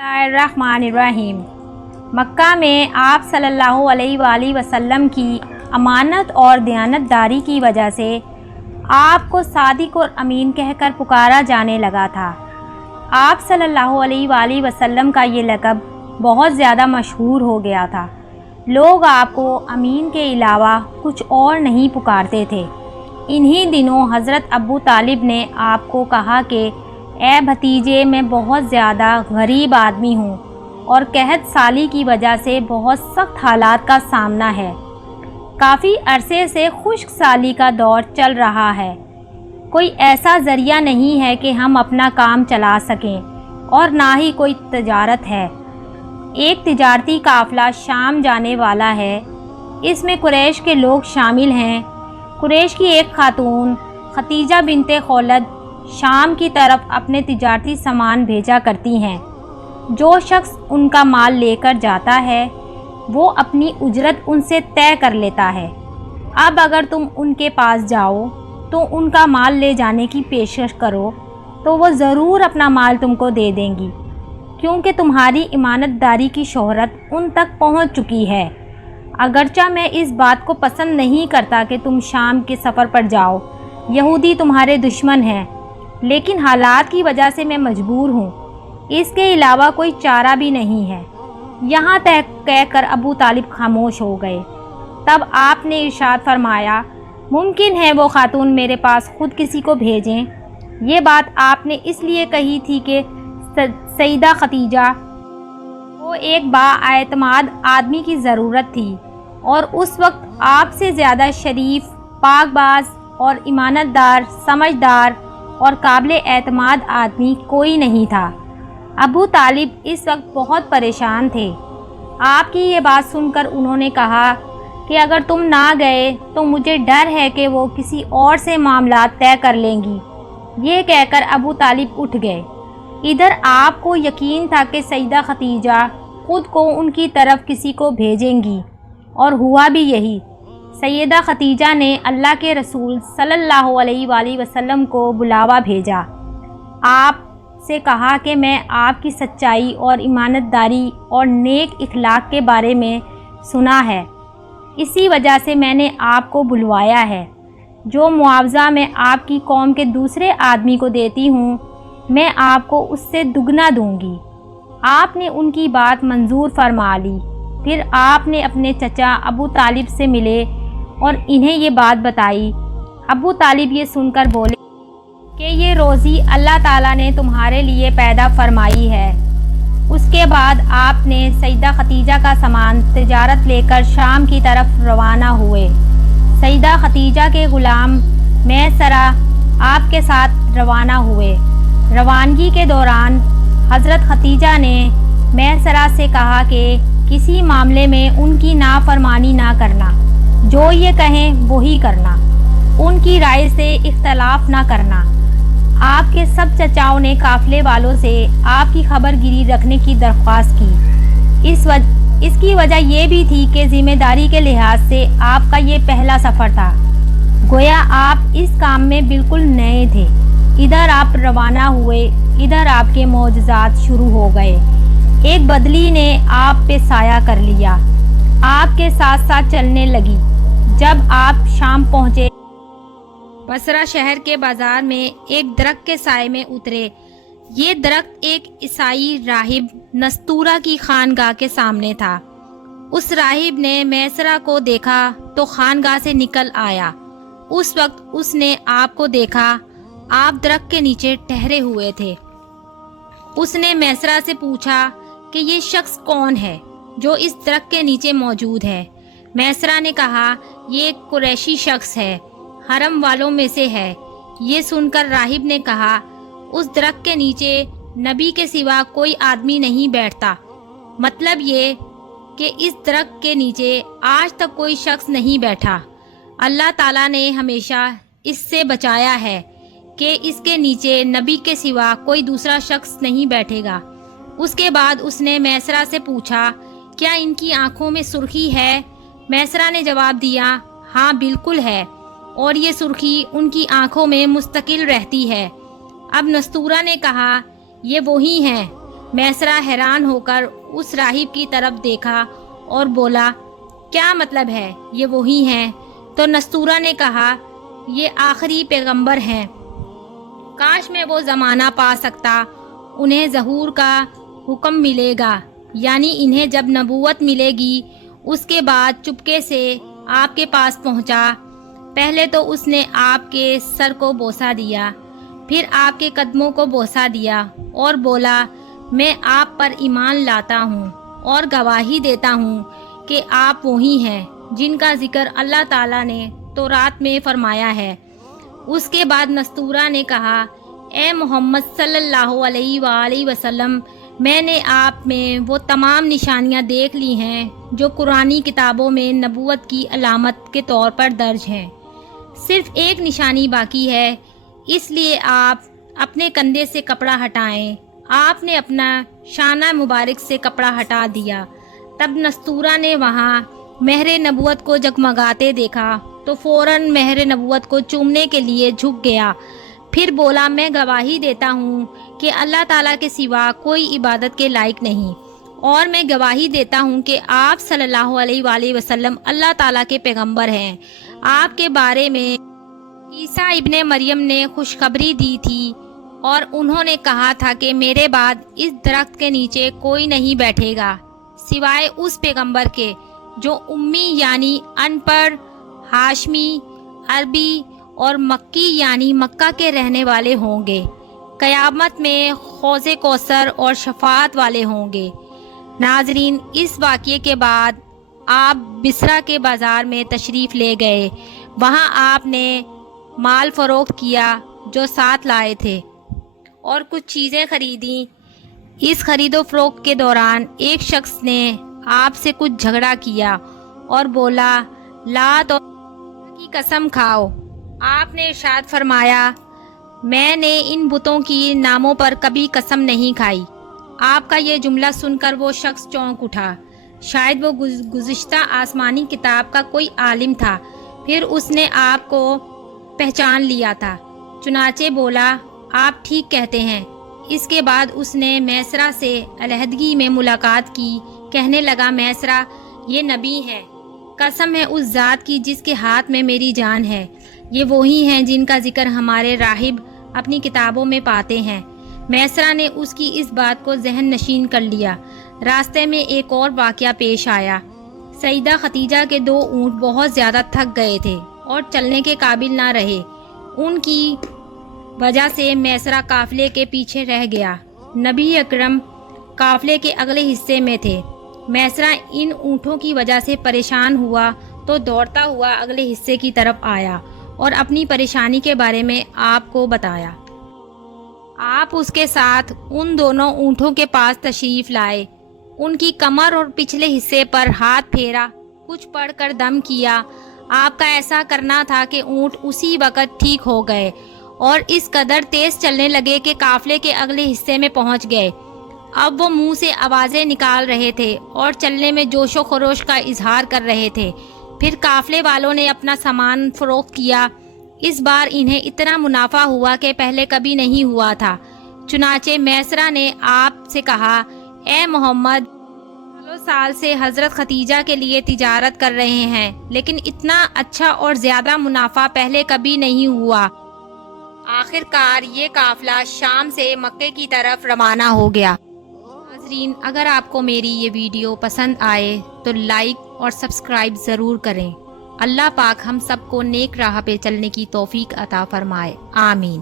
बिस्मिल्लाहिर्रहमानिर्रहीम। मक्का में आप सल्लल्लाहु अलैहि वसल्लम की अमानत और दयानतदारी की वजह से आपको सादिक और अमीन कहकर पुकारा जाने लगा था। आप सल्लल्लाहु अलैहि वसल्लम का ये लक़ब बहुत ज़्यादा मशहूर हो गया था। लोग आपको अमीन के अलावा कुछ और नहीं पुकारते थे। इन्हीं दिनों हज़रत अबू तालिब ने आपको कहा कि ए भतीजे, मैं बहुत ज़्यादा गरीब आदमी हूँ और कहत साली की वजह से बहुत सख्त हालात का सामना है। काफ़ी अरसे से खुश्क साली का दौर चल रहा है। कोई ऐसा ज़रिया नहीं है कि हम अपना काम चला सकें और ना ही कोई तजारत है। एक तिजारती काफ़िला शाम जाने वाला है। इसमें कुरैश के लोग शामिल हैं। कुरैश की एक खातून खतीजा बिनते खौलद शाम की तरफ अपने तिजारती सामान भेजा करती हैं। जो शख्स उनका माल लेकर जाता है वो अपनी उजरत उनसे तय कर लेता है। अब अगर तुम उनके पास जाओ तो उनका माल ले जाने की पेशकश करो तो वो ज़रूर अपना माल तुमको दे देंगी, क्योंकि तुम्हारी ईमानतदारी की शोहरत उन तक पहुंच चुकी है। अगरचा मैं इस बात को पसंद नहीं करता कि तुम शाम के सफ़र पर जाओ, यहूदी तुम्हारे दुश्मन हैं, लेकिन हालात की वजह से मैं मजबूर हूँ। इसके अलावा कोई चारा भी नहीं है। यहाँ तक कहकर अबू तालिब खामोश हो गए। तब आपने इरशाद फरमाया, मुमकिन है वो खातून मेरे पास ख़ुद किसी को भेजें। ये बात आपने इसलिए कही थी कि सईदा खतीजा को एक बाएतमाद आदमी की ज़रूरत थी और उस वक्त आपसे ज़्यादा शरीफ, पाकबाज और ईमानतदार, समझदार और काबिल एतमाद आदमी कोई नहीं था। अबू तालिब इस वक्त बहुत परेशान थे। आपकी ये बात सुनकर उन्होंने कहा कि अगर तुम ना गए तो मुझे डर है कि वो किसी और से मामला तय कर लेंगी। ये कहकर अबू तालिब उठ गए। इधर आपको यकीन था कि सईदा खतीजा ख़ुद को उनकी तरफ किसी को भेजेंगी और हुआ भी यही। सैयदा खतीजा ने अल्लाह के रसूल सल्लल्लाहु अलैहि वसल्लम को बुलावा भेजा। आप से कहा कि मैं आपकी सच्चाई और ईमानतदारी और नेक इखलाक के बारे में सुना है, इसी वजह से मैंने आपको बुलवाया है। जो मुआवज़ा मैं आपकी कौम के दूसरे आदमी को देती हूँ, मैं आपको उससे दुगना दूँगी। आपने उनकी बात मंजूर फरमा ली। फिर आपने अपने चचा अबू तालिब से मिले और इन्हें ये बात बताई। अबू तालिब ये सुनकर बोले कि ये रोज़ी अल्लाह ताला ने तुम्हारे लिए पैदा फरमाई है। उसके बाद आपने सईदा खतीजा का सामान तिजारत लेकर शाम की तरफ रवाना हुए। सईदा खतीजा के ग़ुलाम मैसरा आपके साथ रवाना हुए। रवानगी के दौरान हज़रत खतीजा ने मैसरा से कहा कि किसी मामले में उनकी नाफरमानी ना करना, जो ये कहें वही करना, उनकी राय से इख्तलाफ ना करना। आपके सब चचाओं ने काफ़िले वालों से आपकी खबरगिरी रखने की दरख्वास्त की। इसकी वजह यह भी थी कि ज़िम्मेदारी के लिहाज से आपका ये पहला सफ़र था। गोया आप इस काम में बिल्कुल नए थे। इधर आप रवाना हुए, इधर आपके मौजज़ात शुरू हो गए। एक बदली ने आप पे साया कर लिया, आपके साथ साथ चलने लगी। जब आप शाम पहुँचे, बसरा शहर के बाज़ार में एक दरख्त के साए में उतरे। ये दरख्त एक ईसाई राहिब नस्तूरा की खानगाह के सामने था। उस राहिब ने मैसरा को देखा तो खानगाह से निकल आया। उस वक्त उसने आपको देखा। आप दरख्त के नीचे ठहरे हुए थे। उसने मैसरा से पूछा कि ये शख्स कौन है जो इस दरख्त के नीचे मौजूद है। मैसरा ने कहा, ये एक कुरैशी शख्स है, हरम वालों में से है। ये सुनकर राहिब ने कहा, उस दरख्त के नीचे नबी के सिवा कोई आदमी नहीं बैठता। मतलब ये कि इस दरख्त के नीचे आज तक कोई शख्स नहीं बैठा। अल्लाह ताला ने हमेशा इससे बचाया है कि इसके नीचे नबी के सिवा कोई दूसरा शख्स नहीं बैठेगा। उसके बाद उसने मैसरा से पूछा, क्या इनकी आंखों में सुर्खी है? मैसरा ने जवाब दिया, हाँ बिल्कुल है, और ये सुर्खी उनकी आंखों में मुस्तकिल रहती है। अब नस्तूरा ने कहा, ये वही हैं। میسرہ حیران ہو کر اس راہب کی طرف دیکھا اور بولا، کیا مطلب ہے، یہ وہی ہیں؟ تو نستورہ نے کہا، یہ آخری پیغمبر ہیں، کاش میں وہ زمانہ پا سکتا، انہیں ظہور کا حکم ملے گا، یعنی انہیں جب نبوت ملے گی اس کے بعد چپکے سے آپ کے پاس پہنچا۔ پہلے تو اس نے آپ کے سر کو بوسہ دیا، پھر آپ کے قدموں کو بوسہ دیا اور بولا، میں آپ پر ایمان لاتا ہوں اور گواہی دیتا ہوں کہ آپ وہی ہیں جن کا ذکر اللہ تعالیٰ نے تورات میں فرمایا ہے۔ اس کے بعد نستورہ نے کہا، اے محمد صلی اللہ علیہ وآلہ وسلم، میں نے آپ میں وہ تمام نشانیاں دیکھ لی ہیں جو قرآنی کتابوں میں نبوت کی علامت کے طور پر درج ہیں، صرف ایک نشانی باقی ہے، اس لیے آپ اپنے کندھے سے کپڑا ہٹائیں۔ آپ نے اپنا شانہ مبارک سے کپڑا ہٹا دیا۔ تب نستورہ نے وہاں مہر نبوت کو جگمگاتے دیکھا تو فوراً مہر نبوت کو چومنے کے لیے جھک گیا، پھر بولا، میں گواہی دیتا ہوں کہ اللہ تعالیٰ کے سوا کوئی عبادت کے لائق نہیں، اور میں گواہی دیتا ہوں کہ آپ صلی اللہ علیہ وآلہ وسلم اللہ تعالیٰ کے پیغمبر ہیں۔ آپ کے بارے میں عیسیٰ ابن مریم نے خوشخبری دی تھی اور انہوں نے کہا تھا کہ میرے بعد اس درخت کے نیچے کوئی نہیں بیٹھے گا سوائے اس پیغمبر کے جو امی یعنی ان پڑھ، ہاشمی، عربی اور مکی یعنی مکہ کے رہنے والے ہوں گے۔ قیامت میں حوض کوثر اور شفاعت والے ہوں گے۔ ناظرین، اس واقعے کے بعد آپ بصرہ کے بازار میں تشریف لے گئے۔ وہاں آپ نے مال فروخت کیا جو ساتھ لائے تھے اور کچھ چیزیں خریدیں۔ اس خرید و فروخت کے دوران ایک شخص نے آپ سے کچھ جھگڑا کیا اور بولا، لات اور کی قسم کھاؤ۔ آپ نے ارشاد فرمایا، میں نے ان بتوں کی ناموں پر کبھی قسم نہیں کھائی۔ آپ کا یہ جملہ سن کر وہ شخص چونک اٹھا، شاید وہ گزشتہ آسمانی کتاب کا کوئی عالم تھا، پھر اس نے آپ کو پہچان لیا تھا، چنانچہ بولا، آپ ٹھیک کہتے ہیں۔ اس کے بعد اس نے میسرہ سے علیحدگی میں ملاقات کی، کہنے لگا، میسرہ، یہ نبی ہے، قسم ہے اس ذات کی جس کے ہاتھ میں میری جان ہے، یہ وہی ہیں جن کا ذکر ہمارے راہب اپنی کتابوں میں پاتے ہیں۔ میسرہ نے اس کی اس بات کو ذہن نشین کر لیا۔ راستے میں ایک اور واقعہ پیش آیا۔ سیدہ ختیجہ کے 2 اونٹ بہت زیادہ تھک گئے تھے اور چلنے کے قابل نہ رہے، ان کی وجہ سے میسرہ قافلے کے پیچھے رہ گیا۔ نبی اکرم قافلے کے اگلے حصے میں تھے۔ میسرہ ان اونٹوں کی وجہ سے پریشان ہوا تو دوڑتا ہوا اگلے حصے کی طرف آیا اور اپنی پریشانی کے بارے میں آپ کو بتایا۔ آپ اس کے ساتھ ان دونوں اونٹوں کے پاس تشریف لائے، ان کی کمر اور پچھلے حصے پر ہاتھ پھیرا، کچھ پڑھ کر دم کیا۔ آپ کا ایسا کرنا تھا کہ اونٹ اسی وقت ٹھیک ہو گئے اور اس قدر تیز چلنے لگے کہ قافلے کے اگلے حصے میں پہنچ گئے۔ اب وہ منہ سے آوازیں نکال رہے تھے اور چلنے میں جوش و خروش کا اظہار کر رہے تھے۔ پھر قافلے والوں نے اپنا سامان فروخت کیا۔ اس بار انہیں اتنا منافع ہوا کہ پہلے کبھی نہیں ہوا تھا۔ چنانچہ میسرہ نے آپ سے کہا، اے محمد، سال سے حضرت ختیجہ کے لیے تجارت کر رہے ہیں، لیکن اتنا اچھا اور زیادہ منافع پہلے کبھی نہیں ہوا۔ آخر کار یہ قافلہ شام سے مکے کی طرف روانہ ہو گیا۔ ناظرین، اگر آپ کو میری یہ ویڈیو پسند آئے تو لائک اور سبسکرائب ضرور کریں۔ اللہ پاک ہم سب کو نیک راہ پہ چلنے کی توفیق عطا فرمائے، آمین۔